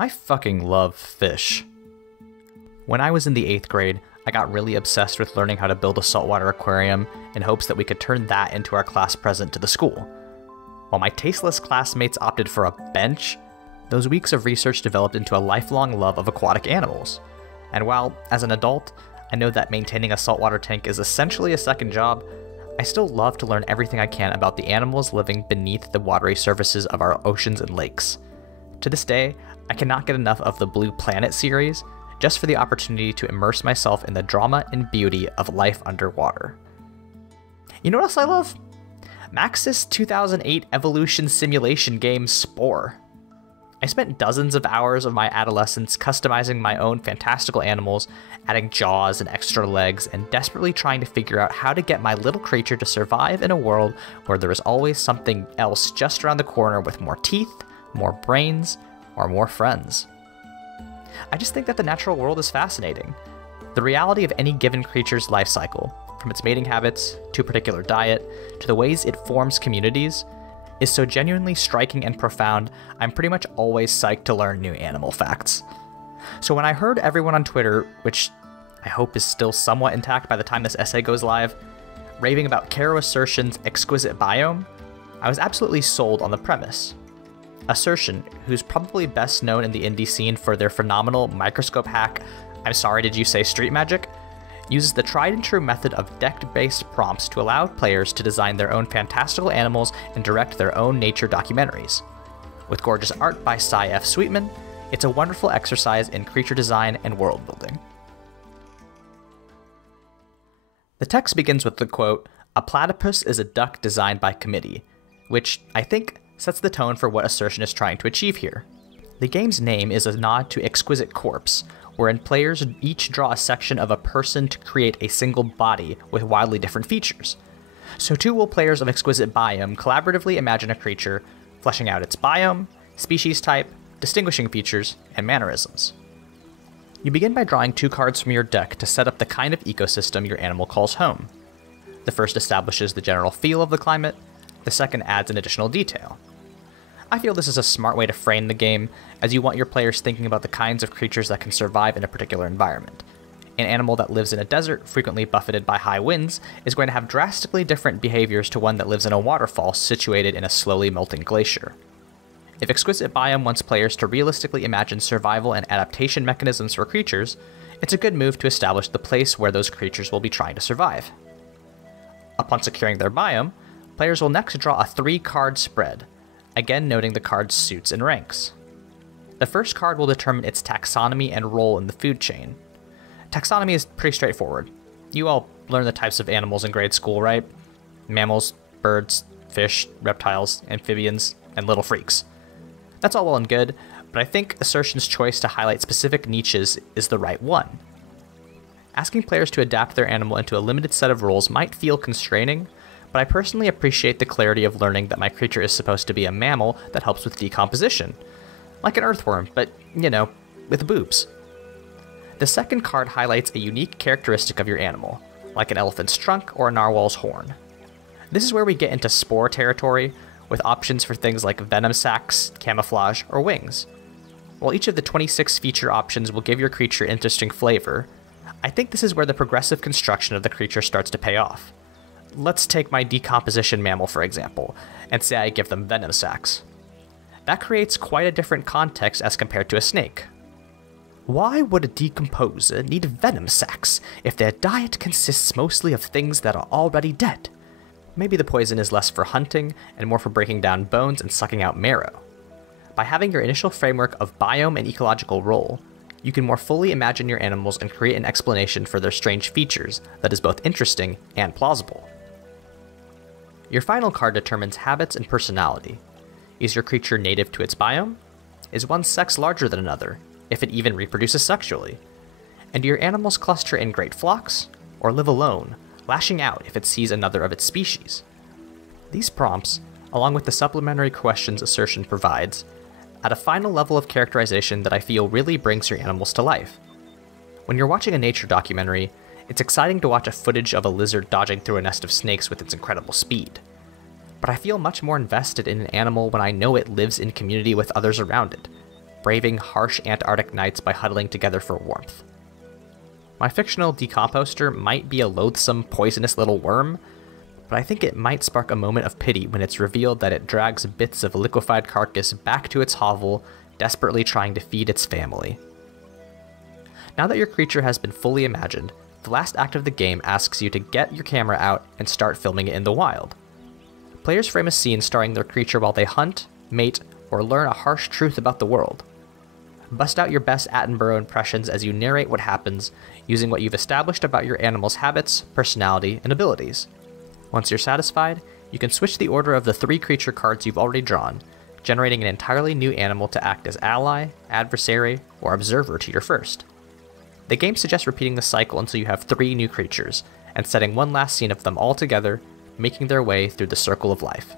I fucking love fish. When I was in the 8th grade, I got really obsessed with learning how to build a saltwater aquarium in hopes that we could turn that into our class present to the school. While my tasteless classmates opted for a bench, those weeks of research developed into a lifelong love of aquatic animals. And while, as an adult, I know that maintaining a saltwater tank is essentially a second job, I still love to learn everything I can about the animals living beneath the watery surfaces of our oceans and lakes. To this day, I cannot get enough of the Blue Planet series, just for the opportunity to immerse myself in the drama and beauty of life underwater. You know what else I love? Maxis 2008 evolution simulation game Spore. I spent dozens of hours of my adolescence customizing my own fantastical animals, adding jaws and extra legs, and desperately trying to figure out how to get my little creature to survive in a world where there is always something else just around the corner with more teeth, more brains, or more friends. I just think that the natural world is fascinating. The reality of any given creature's life cycle, from its mating habits, to a particular diet, to the ways it forms communities, is so genuinely striking and profound, I'm pretty much always psyched to learn new animal facts. So when I heard everyone on Twitter, which I hope is still somewhat intact by the time this essay goes live, raving about Caro Assertion's Exquisite Biome, I was absolutely sold on the premise. Assertion, who's probably best known in the indie scene for their phenomenal microscope hack, I'm sorry did you say street magic, uses the tried and true method of deck-based prompts to allow players to design their own fantastical animals and direct their own nature documentaries. With gorgeous art by Cy F. Sweetman, it's a wonderful exercise in creature design and world building. The text begins with the quote, "A platypus is a duck designed by committee," which, I think, sets the tone for what Assertion is trying to achieve here. The game's name is a nod to Exquisite Corpse, wherein players each draw a section of a person to create a single body with wildly different features. So too will players of Exquisite Biome collaboratively imagine a creature, fleshing out its biome, species type, distinguishing features, and mannerisms. You begin by drawing 2 cards from your deck to set up the kind of ecosystem your animal calls home. The first establishes the general feel of the climate, the second adds an additional detail. I feel this is a smart way to frame the game, as you want your players thinking about the kinds of creatures that can survive in a particular environment. An animal that lives in a desert, frequently buffeted by high winds, is going to have drastically different behaviors to one that lives in a waterfall situated in a slowly melting glacier. If Exquisite Biome wants players to realistically imagine survival and adaptation mechanisms for creatures, it's a good move to establish the place where those creatures will be trying to survive. Upon securing their biome, players will next draw a 3-card spread, again noting the card's suits and ranks. The first card will determine its taxonomy and role in the food chain. Taxonomy is pretty straightforward. You all learn the types of animals in grade school, right? Mammals, birds, fish, reptiles, amphibians, and little freaks. That's all well and good, but I think Assertion's choice to highlight specific niches is the right one. Asking players to adapt their animal into a limited set of roles might feel constraining, but I personally appreciate the clarity of learning that my creature is supposed to be a mammal that helps with decomposition. Like an earthworm, but, you know, with boobs. The second card highlights a unique characteristic of your animal, like an elephant's trunk or a narwhal's horn. This is where we get into Spore territory, with options for things like venom sacs, camouflage, or wings. While each of the 26 feature options will give your creature interesting flavor, I think this is where the progressive construction of the creature starts to pay off. Let's take my decomposition mammal, for example, and say I give them venom sacs. That creates quite a different context as compared to a snake. Why would a decomposer need venom sacs if their diet consists mostly of things that are already dead? Maybe the poison is less for hunting and more for breaking down bones and sucking out marrow. By having your initial framework of biome and ecological role, you can more fully imagine your animals and create an explanation for their strange features that is both interesting and plausible. Your final card determines habits and personality. Is your creature native to its biome? Is one sex larger than another, if it even reproduces sexually? And do your animals cluster in great flocks, or live alone, lashing out if it sees another of its species? These prompts, along with the supplementary questions Assertion provides, add a final level of characterization that I feel really brings your animals to life. When you're watching a nature documentary, it's exciting to watch a footage of a lizard dodging through a nest of snakes with its incredible speed. But I feel much more invested in an animal when I know it lives in community with others around it, braving harsh Antarctic nights by huddling together for warmth. My fictional decomposter might be a loathsome, poisonous little worm, but I think it might spark a moment of pity when it's revealed that it drags bits of liquefied carcass back to its hovel, desperately trying to feed its family. Now that your creature has been fully imagined, the last act of the game asks you to get your camera out and start filming it in the wild. Players frame a scene starring their creature while they hunt, mate, or learn a harsh truth about the world. Bust out your best Attenborough impressions as you narrate what happens, using what you've established about your animal's habits, personality, and abilities. Once you're satisfied, you can switch the order of the 3 creature cards you've already drawn, generating an entirely new animal to act as ally, adversary, or observer to your first. The game suggests repeating the cycle until you have 3 new creatures, and setting one last scene of them all together, making their way through the circle of life.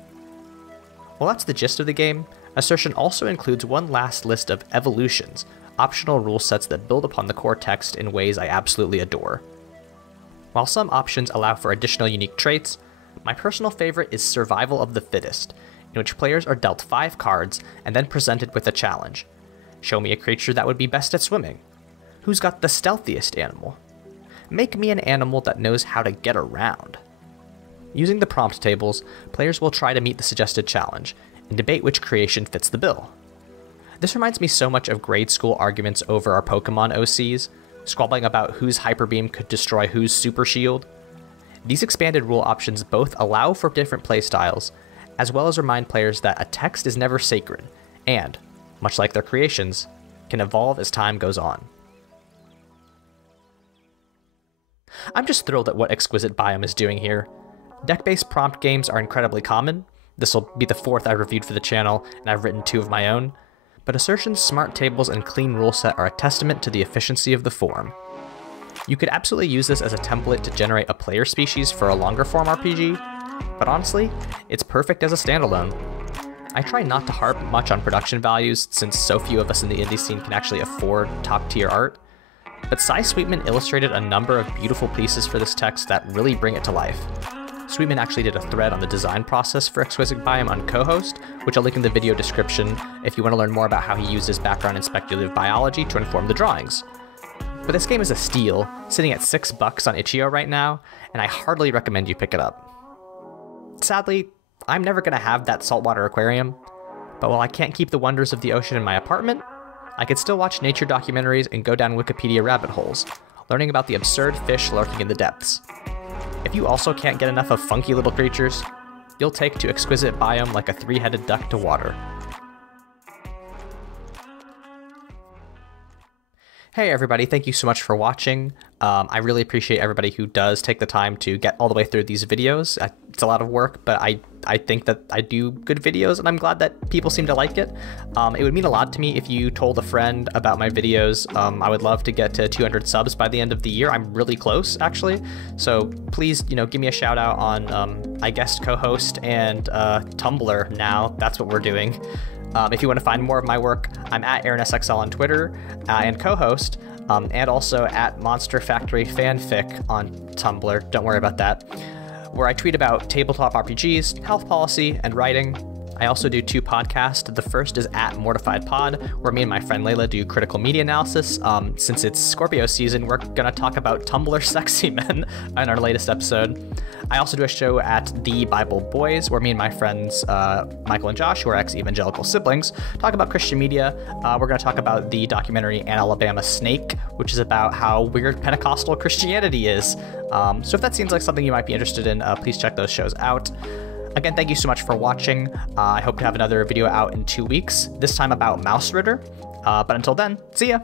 While that's the gist of the game, Assertion also includes one last list of evolutions, optional rule sets that build upon the core text in ways I absolutely adore. While some options allow for additional unique traits, my personal favorite is Survival of the Fittest, in which players are dealt 5 cards and then presented with a challenge. Show me a creature that would be best at swimming. Who's got the stealthiest animal? Make me an animal that knows how to get around. Using the prompt tables, players will try to meet the suggested challenge, and debate which creation fits the bill. This reminds me so much of grade school arguments over our Pokemon OCs, squabbling about whose Hyper Beam could destroy whose Super Shield. These expanded rule options both allow for different playstyles, as well as remind players that a text is never sacred, and, much like their creations, can evolve as time goes on. I'm just thrilled at what Exquisite Biome is doing here. Deck-based prompt games are incredibly common. This will be the 4th I reviewed for the channel, and I've written 2 of my own. But Assertion's smart tables and clean rule set are a testament to the efficiency of the form. You could absolutely use this as a template to generate a player species for a longer form RPG, but honestly, it's perfect as a standalone. I try not to harp much on production values since so few of us in the indie scene can actually afford top-tier art, but Cy Sweetman illustrated a number of beautiful pieces for this text that really bring it to life. Sweetman actually did a thread on the design process for Exquisite Biome on Co-Host, which I'll link in the video description if you want to learn more about how he used his background in speculative biology to inform the drawings. But this game is a steal, sitting at $6 on Itch.io right now, and I heartily recommend you pick it up. Sadly, I'm never going to have that saltwater aquarium, but while I can't keep the wonders of the ocean in my apartment, I could still watch nature documentaries and go down Wikipedia rabbit holes, learning about the absurd fish lurking in the depths. If you also can't get enough of funky little creatures, you'll take to Exquisite Biome like a 3-headed duck to water. Hey everybody, thank you so much for watching. I really appreciate everybody who does take the time to get all the way through these videos. It's a lot of work, but I think that I do good videos, and I'm glad that people seem to like it. It would mean a lot to me if you told a friend about my videos. I would love to get to 200 subs by the end of the year. I'm really close, actually. So please, give me a shout out on, I guess, co-host and Tumblr now. That's what we're doing. If you want to find more of my work, I'm at AaronSXL on Twitter and co-host, and also at Monster Factory Fanfic on Tumblr. Don't worry about that, where I tweet about tabletop RPGs, health policy, and writing. I also do 2 podcasts. The first is at Mortified Pod, where me and my friend Layla do critical media analysis. Since it's Scorpio season, we're gonna talk about Tumblr sexy men in our latest episode. I also do a show at The Bible Boys, where me and my friends Michael and Josh, who are ex-evangelical siblings, talk about Christian media. We're gonna talk about the documentary An Alabama Snake, which is about how weird Pentecostal Christianity is. So if that seems like something you might be interested in, please check those shows out. Again, thank you so much for watching. I hope to have another video out in 2 weeks, this time about Mouse Ritter. But until then, see ya!